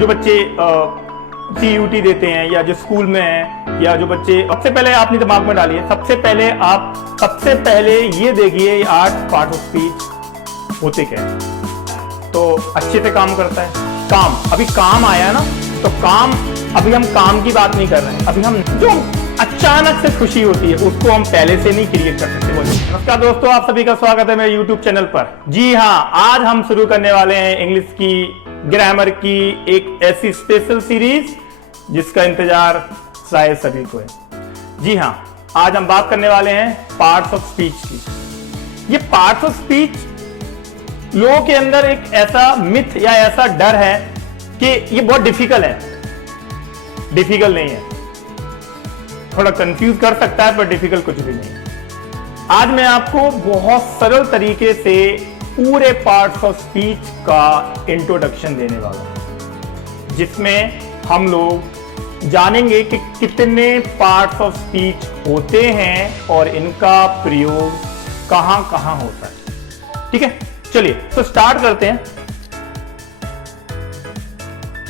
जो बच्चे CUT देते हैं या जो स्कूल में हैं या जो बच्चे, सबसे पहले आपने दिमाग में डालिए, सबसे पहले ये देखिए 8 पार्ट ऑफ स्पीच होते क्या है। तो अच्छे से काम करता है। काम, अभी काम आया ना, तो काम, अभी हम काम की बात नहीं कर रहे हैं, अभी हम जो अचानक से खुशी होती है उसको हम पहले से नहीं क्रिएट कर सकते। बोलिए नमस्कार दोस्तों, आप सभी का स्वागत है मेरे YouTube चैनल पर। जी हाँ, आज हम शुरू करने वाले हैं इंग्लिश की ग्रामर की एक ऐसी स्पेशल सीरीज जिसका इंतजार शायद सभी को है। जी हाँ, आज हम बात करने वाले हैं पार्ट्स ऑफ स्पीच की। ये पार्ट्स ऑफ स्पीच लोगों के अंदर एक ऐसा मिथ या ऐसा डर है कि ये बहुत डिफिकल्ट है। डिफिकल्ट नहीं है, थोड़ा कंफ्यूज कर सकता है पर डिफिकल्ट कुछ भी नहीं है। आज मैं आपको बहुत सरल तरीके से पूरे पार्ट्स ऑफ स्पीच का इंट्रोडक्शन देने वाला हूं, जिसमें हम लोग जानेंगे कि कितने पार्ट्स ऑफ स्पीच होते हैं और इनका प्रयोग कहां कहां होता है। ठीक है, चलिए तो स्टार्ट करते हैं।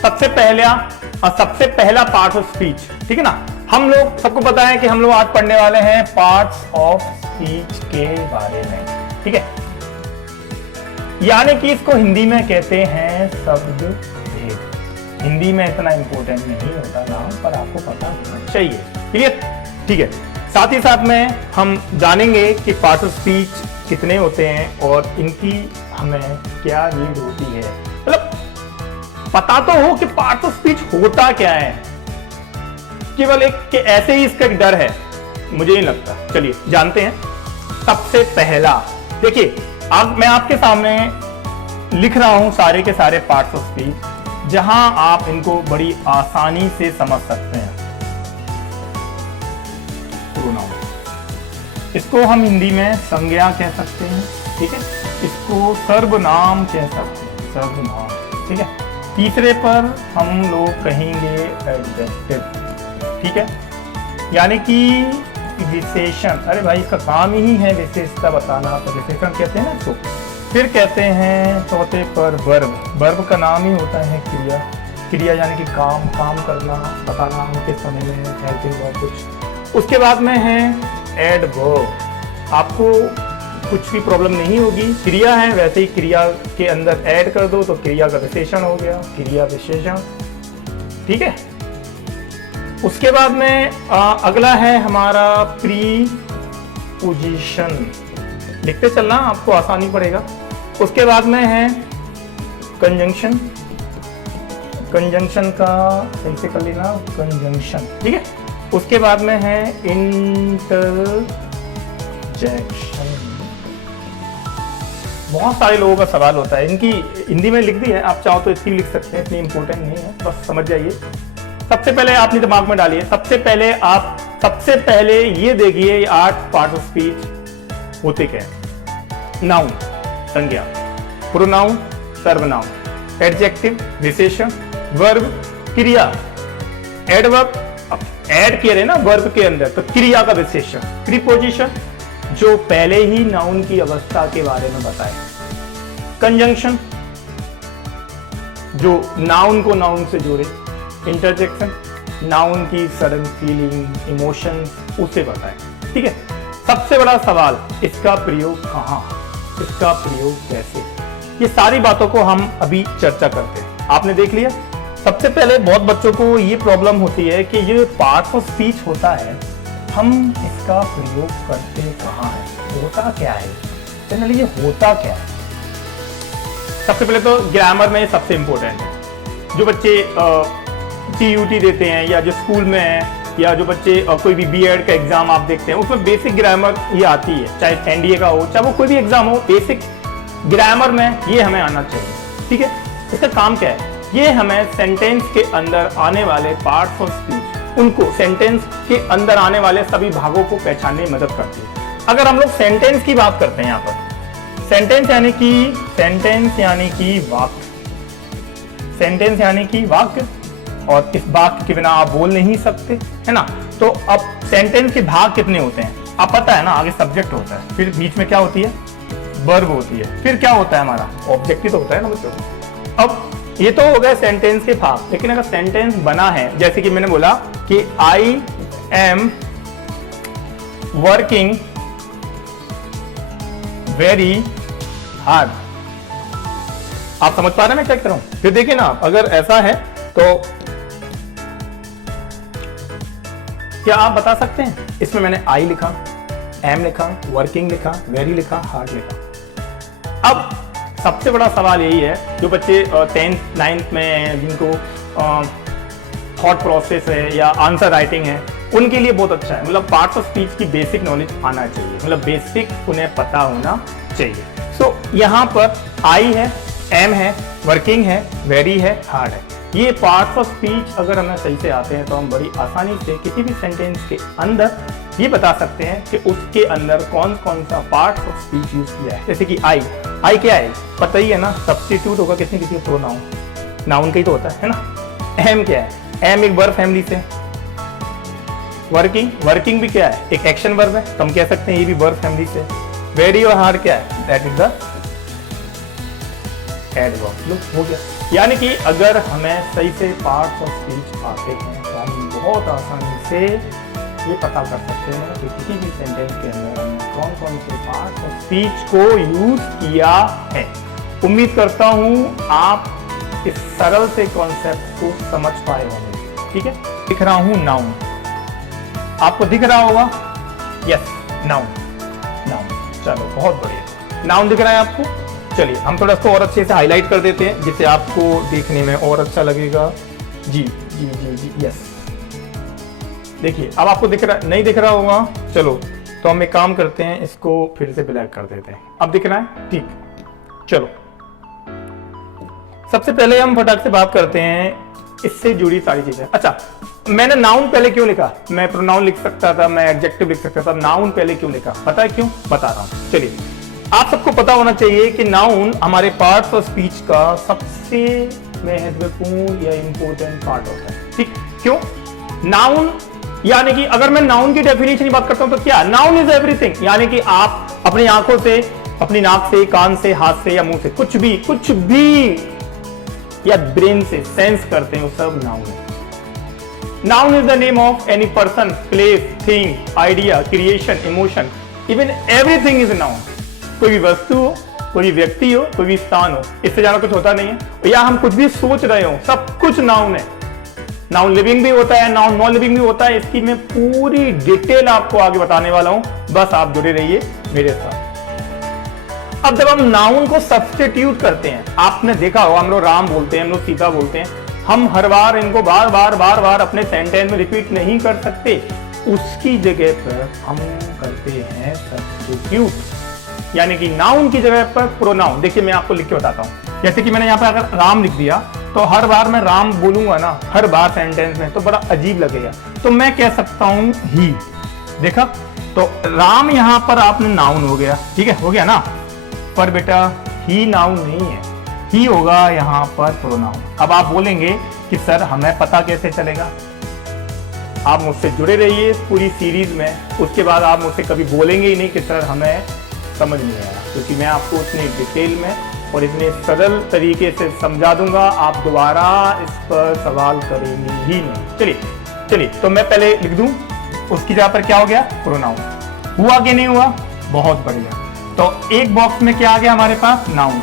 सबसे पहला पार्ट ऑफ स्पीच, ठीक है ना। हम लोग, सबको पता है कि हम लोग आज पढ़ने वाले हैं पार्ट्स ऑफ स्पीच के बारे में, ठीक है। यानी कि इसको हिंदी में कहते हैं शब्द भेद। हिंदी में इतना इंपॉर्टेंट नहीं होता नाम, पर आपको पता होना चाहिए, क्लियर, ठीक है। साथ ही साथ में हम जानेंगे कि पार्ट्स ऑफ स्पीच कितने होते हैं और इनकी हमें क्या नीड होती है। मतलब पता तो हो कि पार्ट्स ऑफ स्पीच होता क्या है, केवल एक कि ऐसे ही इसका एक डर है, मुझे नहीं लगता। चलिए जानते हैं। सबसे पहला देखिए, अब मैं आपके सामने लिख रहा हूं सारे के सारे पार्ट्स ऑफ स्पीच, जहां आप इनको बड़ी आसानी से समझ सकते हैं। प्रोनाउन, इसको हम हिंदी में संज्ञा कह सकते हैं, ठीक है। इसको सर्वनाम कह सकते हैं, सर्वनाम, ठीक है। तीसरे पर हम लोग कहेंगे एडजेक्टिव, ठीक है, यानी कि विशेषण। अरे भाई, इसका काम ही है विशेषता बताना, तो विशेषण कहते हैं ना इसको। फिर कहते हैं चौथे पर वर्ब। वर्ब का नाम ही होता है क्रिया। क्रिया यानी कि काम, काम करना, बताना उनके समय में, हेल्पिंग और कुछ। उसके बाद में है एडवर्ब। आपको कुछ भी प्रॉब्लम नहीं होगी, क्रिया है वैसे ही क्रिया के अंदर ऐड कर दो तो क्रिया का विशेषण हो गया, क्रिया विशेषण, ठीक है। उसके बाद में अगला है हमारा प्रीपोजिशन। लिखते चलना, आपको आसानी पड़ेगा। उसके बाद में है कंजंक्शन। कंजंक्शन का सही से कर लेना, कंजंक्शन, ठीक है। उसके बाद में है इंटरजेक्शन। बहुत सारे लोगों का सवाल होता है, इनकी हिंदी में लिख दी है, आप चाहो तो इसकी लिख सकते हैं, इतनी इंपॉर्टेंट नहीं है, बस समझ जाइए। सबसे पहले आपने दिमाग में डालिए, सबसे पहले ये देखिए 8 पार्ट ऑफ स्पीच होते क्या है। नाउन, संज्ञा, प्रोनाउन, सर्वनाम, एडजेक्टिव, विशेषण, वर्ब, क्रिया। एडवर्ब, ऐड किया रहे ना वर्ब के अंदर, तो क्रिया का विशेषण, प्रीपोजिशन जो पहले ही नाउन की अवस्था के बारे में बताए। कंजंक्शन जो नाउन को नाउन से जोड़े। इंटरजेक्शन नाउन की सडन फीलिंग, इमोशन उसे बताए, ठीक है। सबसे बड़ा सवाल, इसका प्रयोग कहाँ, इसका प्रयोग कैसे, ये सारी बातों को हम अभी चर्चा करते हैं। आपने देख लिया। सबसे पहले बहुत बच्चों को ये प्रॉब्लम होती है कि ये पार्ट्स ऑफ स्पीच होता है, हम इसका प्रयोग करते कहाँ है, होता क्या है, जनरली ये होता क्या है। सबसे पहले तो ग्रामर में सबसे इंपॉर्टेंट है। जो बच्चे CUT देते हैं या जो स्कूल में है या जो बच्चे कोई भी B.Ed का एग्जाम आप देखते हैं, उसमें बेसिक ग्रामर ये आती है, चाहे NDA का हो, चाहे वो कोई भी एग्जाम हो, बेसिक ग्रामर में ये हमें आना चाहिए, ठीक है। इसका काम क्या है, ये हमें सेंटेंस के अंदर आने वाले पार्ट्स ऑफ स्पीच, उनको सेंटेंस के अंदर आने वाले सभी भागों को पहचानने में मदद करती है। अगर हम लोग सेंटेंस की बात करते हैं, यहाँ पर सेंटेंस यानी कि वाक्य, सेंटेंस यानी कि वाक्य, और इस वाक्य के बिना आप बोल नहीं सकते, है ना। तो अब सेंटेंस के भाग कितने होते हैं, आप पता है ना। आगे सब्जेक्ट होता है, फिर बीच में क्या होती है, वर्ब होती है, फिर क्या होता है हमारा ऑब्जेक्ट ही तो होता है ना बच्चों। अब ये तो हो गया सेंटेंस के भाग, लेकिन अगर सेंटेंस बना है, जैसे कि मैंने बोला कि I am working very hard, आप समझ पा रहे हैं मैं क्या कह रहा हूं? फिर देखिए ना, अगर ऐसा है तो क्या आप बता सकते हैं? इसमें मैंने आई लिखा, एम लिखा, वर्किंग लिखा, वेरी लिखा, हार्ड लिखा। अब सबसे बड़ा सवाल यही है, जो बच्चे 10th 9th में हैं, जिनको थॉट प्रोसेस है या आंसर राइटिंग है, उनके लिए बहुत अच्छा है। मतलब पार्ट्स ऑफ स्पीच की बेसिक नॉलेज आना चाहिए, मतलब बेसिक उन्हें पता होना चाहिए। सो यहाँ पर आई है, एम है, वर्किंग है, वेरी है, हार्ड है। ये पार्ट्स ऑफ स्पीच अगर हमें सही से आते हैं तो हम बड़ी आसानी से किसी भी सेंटेंस के अंदर ये बता सकते हैं कि उसके अंदर कौन कौन सा पार्ट्स ऑफ स्पीच यूज किया है। जैसे कि आई क्या है, पता ही है ना, सब्स्टिट्यूट होगा किसी किसी प्रोनाउन, नाउन का ही तो होता है ना। एम क्या है, एम एक वर्ब फैमिली से। वर्किंग भी क्या है, एक एक्शन वर्ब है, तो हम कह सकते हैं ये भी वर्ब फैमिली से। वेरी और हार्ड क्या है, दैट इज द एडवर्ब। हो गया। यानी कि अगर हमें सही से पार्ट्स ऑफ स्पीच आते हैं तो हम बहुत आसानी से ये पता कर सकते हैं कि किसी भी सेंटेंस के अंदर हमने कौन कौन से पार्ट्स ऑफ स्पीच को यूज किया है। उम्मीद करता हूं आप इस सरल से कॉन्सेप्ट को समझ पाए होंगे। ठीक है, दिख रहा हूं नाउन, आपको दिख रहा होगा, यस नाउन। चलो बहुत बढ़िया, नाउन दिख रहा है आपको। चलिए हम थोड़ा इसको और अच्छे से हाईलाइट कर देते हैं, जिससे आपको देखने में और अच्छा लगेगा। जी जी जी जी यस, देखिए अब आपको दिख रहा, नहीं दिख रहा होगा, चलो तो हम एक काम करते हैं, इसको फिर से ब्लैक कर देते हैं। अब दिख रहा है, ठीक। चलो सबसे पहले हम फटाक से बात करते हैं इससे जुड़ी सारी चीजें। अच्छा, मैंने नाउन पहले क्यों लिखा? मैं प्रोनाउन लिख सकता था, मैं एडजेक्टिव लिख सकता था, नाउन पहले क्यों लिखा? पता है क्यों? बता रहा हूं। चलिए, आप सबको पता होना चाहिए कि नाउन हमारे पार्ट्स ऑफ स्पीच का सबसे महत्वपूर्ण या इंपॉर्टेंट पार्ट होता है। ठीक, क्यों? नाउन यानी कि अगर मैं नाउन की डेफिनेशन की बात करता हूं तो क्या, नाउन इज एवरीथिंग। यानी कि आप अपनी आंखों से, अपनी नाक से, कान से, हाथ से या मुंह से कुछ भी या ब्रेन से सेंस करते हैं, वो सब नाउन है। Noun is the name of any person, place, thing, idea, creation, emotion, even everything is noun. कोई भी वस्तु हो, कोई भी व्यक्ति हो, कोई भी स्थान हो, इससे ज्यादा कुछ होता नहीं है। या हम कुछ भी सोच रहे हो, सब कुछ नाउन है। नाउन लिविंग भी होता है, नाउन नॉन लिविंग भी होता है। इसकी मैं पूरी डिटेल आपको आगे बताने वाला हूं, बस आप जुड़े रहिए मेरे साथ। अब जब हम नाउन को सब्स्टिट्यूट करते हैं, आपने देखा होगा, हम लोग राम बोलते हैं, हम लोग सीता बोलते हैं, हम हर बार इनको बार बार अपने सेंटेंस में रिपीट नहीं कर सकते। उसकी जगह पर हम करते हैं सब्स्टिट्यूट, यानी कि नाउन की जगह पर प्रोनाउन। देखिए मैं आपको लिख के बताता हूं, जैसे कि मैंने यहाँ पर अगर राम लिख दिया तो हर बार मैं राम बोलूंगा ना, हर बार सेंटेंस में, तो बड़ा अजीब लगेगा। तो मैं कह सकता हूं ही। देखा, तो राम यहां पर आपने नाउन हो गया, ठीक है, हो गया ना। पर बेटा ही नाउन नहीं है, ही होगा यहां पर प्रोनाउन। अब आप बोलेंगे कि सर हमें पता कैसे चलेगा? आप मुझसे जुड़े रहिए पूरी सीरीज में, उसके बाद आप मुझसे कभी बोलेंगे ही नहीं कि सर हमें समझ नहीं आया, क्योंकि मैं आपको उतनी डिटेल में और इतने सरल तरीके से समझा दूंगा, आप दोबारा इस पर सवाल करेंगे ही नहीं। चलिए तो मैं पहले लिख दूं, उसकी जगह पर क्या हो गया? प्रोनाउन। हुआ कि नहीं हुआ? बहुत बढ़िया। तो एक बॉक्स में क्या आ गया हमारे पास? नाउन।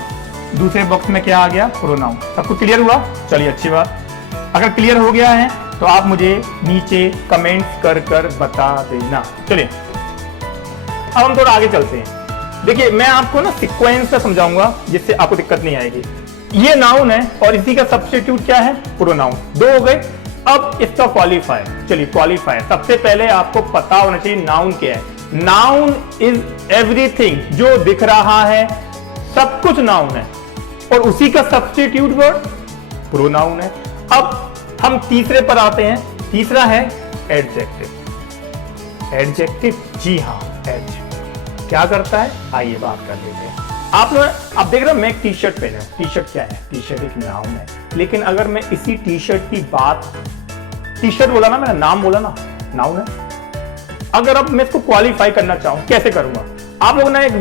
दूसरे बॉक्स में क्या आ गया? प्रोनाउन। सबको क्लियर हुआ? चलिए अच्छी बात। अगर क्लियर हो गया है तो आप मुझे नीचे कमेंट्स कर बता देना। चलिए अब हम थोड़ा आगे चलते हैं। देखिए मैं आपको ना सीक्वेंस से समझाऊंगा, जिससे आपको दिक्कत नहीं आएगी। ये नाउन है और इसी का सब्स्टिट्यूट क्या है? प्रोनाउन। दो हो गए। अब इसका क्वालिफायर। चलिए क्वालिफायर, सबसे पहले आपको पता होना चाहिए नाउन क्या है। नाउन इज एवरीथिंग, जो दिख रहा है सब कुछ नाउन है, और उसी का सब्स्टिट्यूट वर्ड प्रोनाउन है। अब हम तीसरे पर आते हैं। तीसरा है एडजेक्टिव। एडजेक्टिव, जी हाँ, एडजेक्टिव क्या करता है? आइए बात कर लेते हैं। आप देख रहे हो मैं एक टी शर्ट पहना हूं। टी शर्ट क्या है? टी शर्ट एक नाउन है। लेकिन अगर मैं इसी टी शर्ट की बात, टी शर्ट बोला ना, मैंने नाम बोला ना, नाउन है। अगर अब मैं इसको क्वालिफाई करना चाहूं, कैसे करूंगा? आप लोग ना एक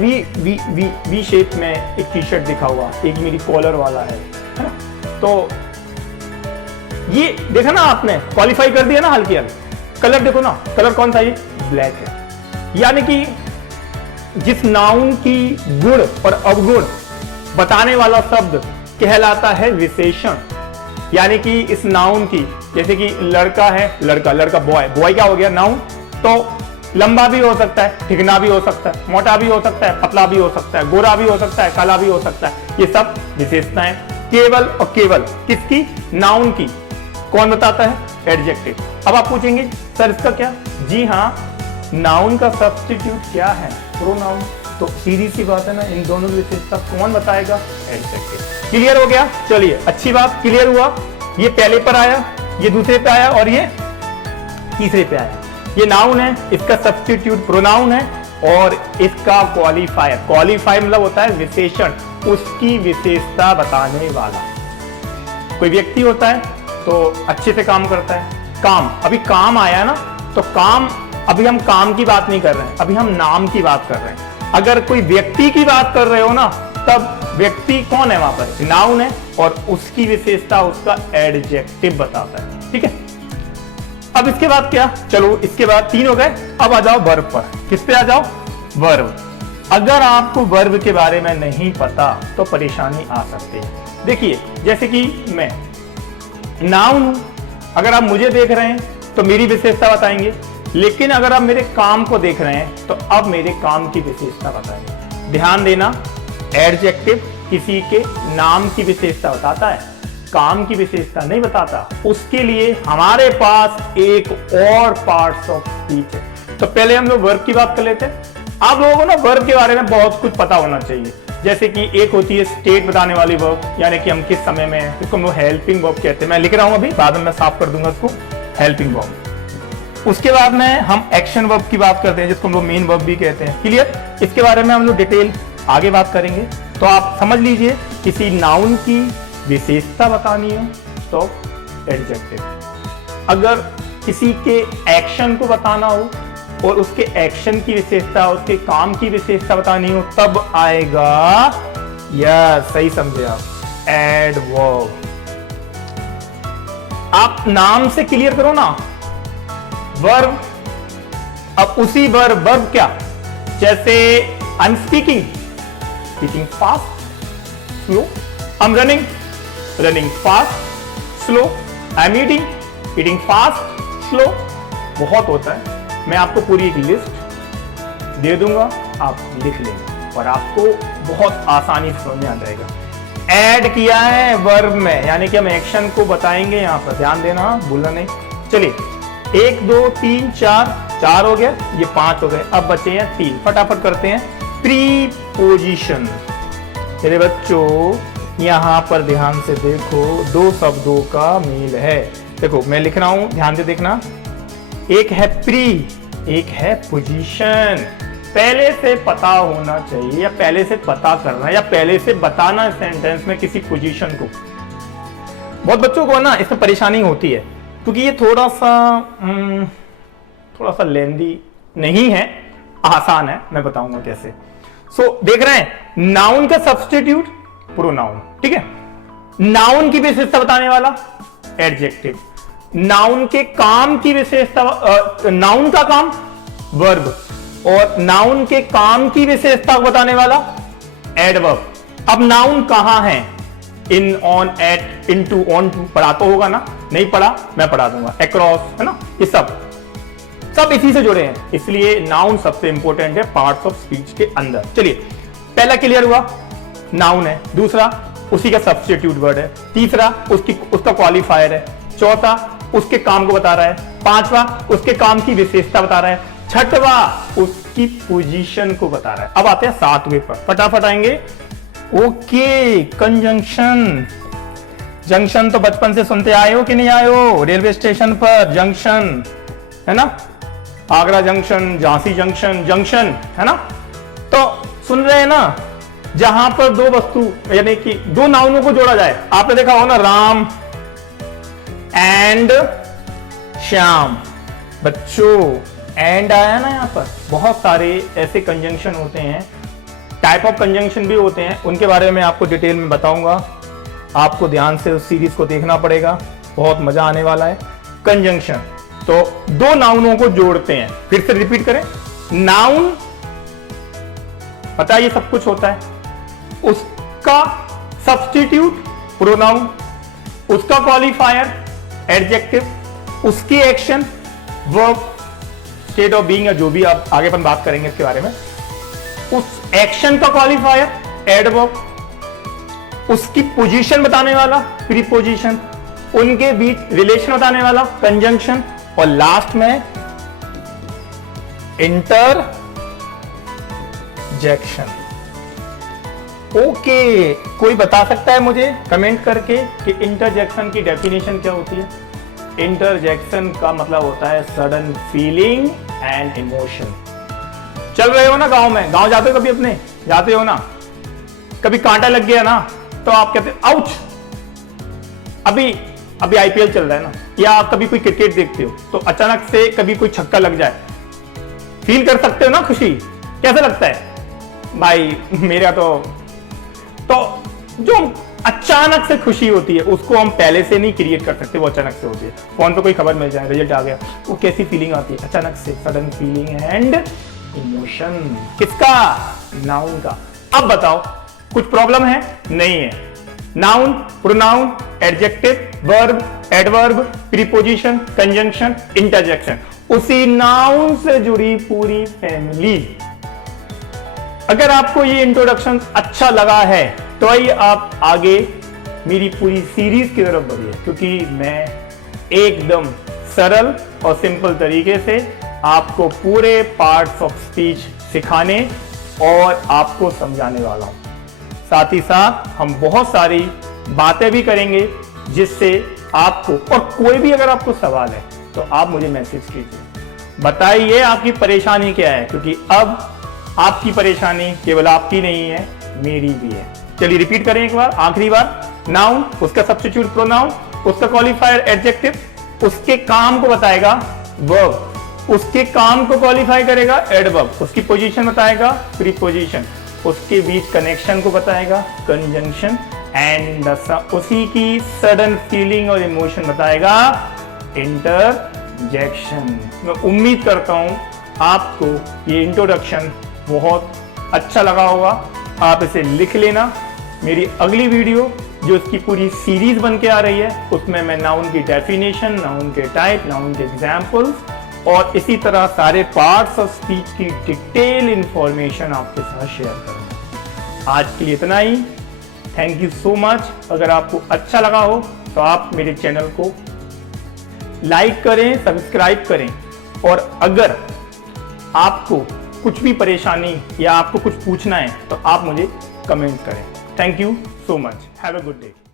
वी शेप में एक टी शर्ट दिखा हुआ, एक मेरी कॉलर वाला है ना, तो ये देखा ना आपने, क्वालिफाई कर दिया ना हल्की हल्की। कलर देखो ना, कलर कौन सा, ये ब्लैक है। यानी कि जिस नाउन की गुण और अवगुण बताने वाला शब्द कहलाता है विशेषण। यानी कि इस नाउन की, जैसे कि लड़का है, लड़का, लड़का बॉय, बॉय क्या हो गया नाउन, तो लंबा भी हो सकता है, ठिकना भी हो सकता है, मोटा भी हो सकता है, पतला भी हो सकता है, गोरा भी हो सकता है, काला भी हो सकता है। ये सब विशेषताएं केवल और केवल किसकी, नाउन की। कौन बताता है, एडजेक्टिव। अब आप पूछेंगे सर इसका क्या, जी हाँ, नाउन का सब्स्टिट्यूट क्या है, प्रोनाउन। तो सीधी सी बात है ना, इन दोनों की विशेषता कौन बताएगा, एडजेक्टिव। क्लियर हो गया, चलिए अच्छी बात, क्लियर हुआ। ये पहले पर आया, ये दूसरे पे आया और ये तीसरे पे आया। ये नाउन है, इसका सब्स्टिट्यूट प्रोनाउन है और इसका क्वालिफायर, क्वालिफायर मतलब होता है विशेषण, उसकी विशेषता बताने वाला। कोई व्यक्ति होता है तो अच्छे से काम करता है, काम, अभी काम आया ना, तो काम, अभी हम काम की बात नहीं कर रहे हैं, अभी हम नाम की बात कर रहे हैं। अगर कोई व्यक्ति की बात कर रहे हो ना, तब व्यक्ति कौन है, वहां पर नाउन है और उसकी विशेषता उसका एडजेक्टिव बताता है। ठीक है, अब इसके बाद क्या, चलो इसके बाद 3 हो गए। अब आ जाओ वर्ब पर। किस पे आ जाओ, वर्ब। अगर आपको वर्ब के बारे में नहीं पता तो परेशानी आ सकती है। देखिए जैसे कि मैं नाउन हूं, अगर आप मुझे देख रहे हैं तो मेरी विशेषता बताएंगे, लेकिन अगर आप मेरे काम को देख रहे हैं तो अब मेरे काम की विशेषता बताएंगे। ध्यान देना, एडजेक्टिव किसी के नाम की विशेषता बताता है, काम की विशेषता नहीं बताता। उसके लिए हमारे पास एक और पार्ट्स ऑफ स्पीच है। तो पहले हम लोग वर्ब की बात कर लेते हैं। आप लोगों को ना वर्ब के बारे में बहुत कुछ पता होना चाहिए। जैसे कि एक होती है स्टेट बताने वाली वर्ब, यानी कि हम किस समय में हैं, इसको हम लोग हेल्पिंग वर्ब कहते हैं। मैं लिख रहा हूं अभी, बाद में मैं साफ कर दूंगा इसको, हेल्पिंग वर्ब। उसके बाद में हम एक्शन वर्ब की बात करते हैं, जिसको हम लोग मेन वर्ब भी कहते हैं। क्लियर, इसके बारे में हम लोग डिटेल आगे बात करेंगे। तो आप समझ लीजिए, किसी नाउन की विशेषता बतानी हो तो एडजेक्टिव, अगर किसी के एक्शन को बताना हो और उसके एक्शन की विशेषता, उसके काम की विशेषता बतानी हो, तब आएगा, या सही समझे आप, एडवर्ब। आप नाम से क्लियर करो ना, वर्ब। अब उसी वर्ब क्या, जैसे I am speaking, speaking fast, slow, I am running, running fast, slow, I am eating, eating fast, slow. बहुत होता है, मैं आपको पूरी एक लिस्ट दे दूंगा, आप लिख लेंगे और आपको बहुत आसानी से समझ में आ जाएगा। ऐड किया है वर्ब में, यानी कि हम एक्शन को बताएंगे यहां पर, ध्यान देना, भूलना नहीं। चलिए 1 2 3 4 हो गया, ये 5 हो गए, अब बचे हैं 3, फटाफट करते हैं। प्रीपोजिशन। मेरे बच्चों यहां पर ध्यान से देखो, 2 शब्दों का मेल है। देखो मैं लिख रहा हूं, ध्यान से देखना, एक है प्री, एक है पोजीशन। पहले से पता होना चाहिए, या पहले से पता करना, या पहले से बताना सेंटेंस में किसी पोजीशन को। बहुत बच्चों को ना इसमें परेशानी होती है, क्योंकि ये थोड़ा सा लेंदी नहीं है, आसान है, मैं बताऊंगा कैसे। देख रहे हैं, नाउन का सब्स्टिट्यूट प्रोनाउन, ठीक है। नाउन की विशेषता बताने वाला एडजेक्टिव, नाउन के काम की विशेषता, नाउन का काम वर्ब, और नाउन के काम की विशेषता बताने वाला एडवर्ब। अब नाउन कहां है, in, on, at, into, on to, पढ़ा तो होगा ना, नहीं पढ़ा मैं पढ़ा दूंगा, अक्रॉस, है ना, ये सब इसी से जुड़े हैं, इसलिए नाउन सबसे इंपॉर्टेंट है पार्ट्स ऑफ स्पीच के अंदर। चलिए पहला क्लियर हुआ, नाउन है। दूसरा उसी का सब्स्टिट्यूट वर्ड है। तीसरा उसका क्वालिफायर है। चौथा उसके काम को बता रहा है। पांचवा उसके काम की विशेषता बता रहा है। छठवा उसकी पोजीशन को बता रहा है। अब आते हैं 7वें पर, फटाफट आएंगे। Okay, conjunction. जंक्शन तो बचपन से सुनते आए हो कि नहीं आए हो, रेलवे स्टेशन पर जंक्शन है ना, Agra junction, Jhansi junction, junction है ना। तो सुन रहे हैं ना, जहां पर 2 वस्तु यानी कि 2 नाउनों को जोड़ा जाए। आपने देखा हो ना, राम एंड श्याम। बच्चों एंड आया ना, यहां पर बहुत सारे ऐसे कंजंक्शन होते हैं, टाइप ऑफ कंजंक्शन भी होते हैं, उनके बारे में आपको डिटेल में बताऊंगा। आपको ध्यान से उस सीरीज को देखना पड़ेगा, बहुत मजा आने वाला है। कंजंक्शन, तो दो नाउनों को जोड़ते हैं। फिर से रिपीट करें, नाउन पता है ये सब कुछ होता है, उसका सब्स्टिट्यूट प्रोनाउन, उसका क्वालिफायर एडजेक्टिव, उसकी action verb, state of being या जो भी आप आगे अपन बात करेंगे इसके बारे में, उस एक्शन का क्वालिफायर एडवर्ब, उसकी पोजीशन बताने वाला प्रीपोजिशन, उनके बीच रिलेशन बताने वाला कंजंक्शन, और लास्ट में इंटरजेक्शन। ओके, कोई बता सकता है मुझे कमेंट करके कि इंटरजेक्शन की डेफिनेशन क्या होती है? इंटरजेक्शन का मतलब होता है सडन फीलिंग एंड इमोशन। चल रहे हो ना गांव में, गांव जाते हो कभी अपने, जाते हो ना, कभी कांटा लग गया ना तो आप कहते आउच। अभी आईपीएल चल रहा है ना, या आप कभी कोई क्रिकेट देखते हो तो अचानक से कभी कोई छक्का लग जाए, फील कर सकते हो ना खुशी, कैसा लगता है भाई? मेरा तो जो अचानक से खुशी होती है उसको हम पहले से नहीं क्रिएट कर सकते, वो अचानक से होती है। फोन पे कोई खबर मिल जाए, रिजल्ट आ गया, वो कैसी फीलिंग आती है अचानक से, सडन फीलिंग एंड इमोशन। किसका? नाउन का। अब बताओ कुछ प्रॉब्लम है? नहीं है। Noun, pronoun, adjective, verb, adverb, preposition, conjunction, interjection, उसी नाउन से जुड़ी पूरी फैमिली। अगर आपको ये इंट्रोडक्शन अच्छा लगा है तो आइए आप आगे मेरी पूरी सीरीज की तरफ बढ़िए, क्योंकि मैं एकदम सरल और सिंपल तरीके से आपको पूरे पार्ट्स ऑफ स्पीच सिखाने और आपको समझाने वाला हूं। साथ ही साथ हम बहुत सारी बातें भी करेंगे जिससे आपको, और कोई भी अगर आपको सवाल है तो आप मुझे मैसेज कीजिए, बताइए आपकी परेशानी क्या है, क्योंकि अब आपकी परेशानी केवल आपकी नहीं है, मेरी भी है। चलिए रिपीट करें एक बार, आखिरी बार। नाउन, उसका सब्स्टिट्यूट प्रोनाउन, उसका क्वालिफायर एडजेक्टिव, उसके काम को बताएगा वर्ब, उसके काम को क्वालिफाई करेगा एडवर्ब, उसकी पोजीशन बताएगा प्रीपोजिशन, उसके बीच कनेक्शन को बताएगा कंजंक्शन, एंड उसी की सडन फीलिंग और इमोशन बताएगा इंटरजेक्शन। मैं उम्मीद करता हूं आपको ये इंट्रोडक्शन बहुत अच्छा लगा होगा। आप इसे लिख लेना। मेरी अगली वीडियो जो इसकी पूरी सीरीज बन के आ रही है उसमें मैं नाउन की डेफिनेशन, नाउन के टाइप, नाउन के एग्जाम्पल्स और इसी तरह सारे पार्ट्स ऑफ स्पीच की डिटेल इंफॉर्मेशन आपके साथ शेयर करूंगा। आज के लिए इतना ही। Thank you so much. अगर आपको अच्छा लगा हो तो आप मेरे चैनल को लाइक करें, सब्सक्राइब करें, और अगर आपको कुछ भी परेशानी या आपको कुछ पूछना है तो आप मुझे कमेंट करें। Thank you so much. Have a good day.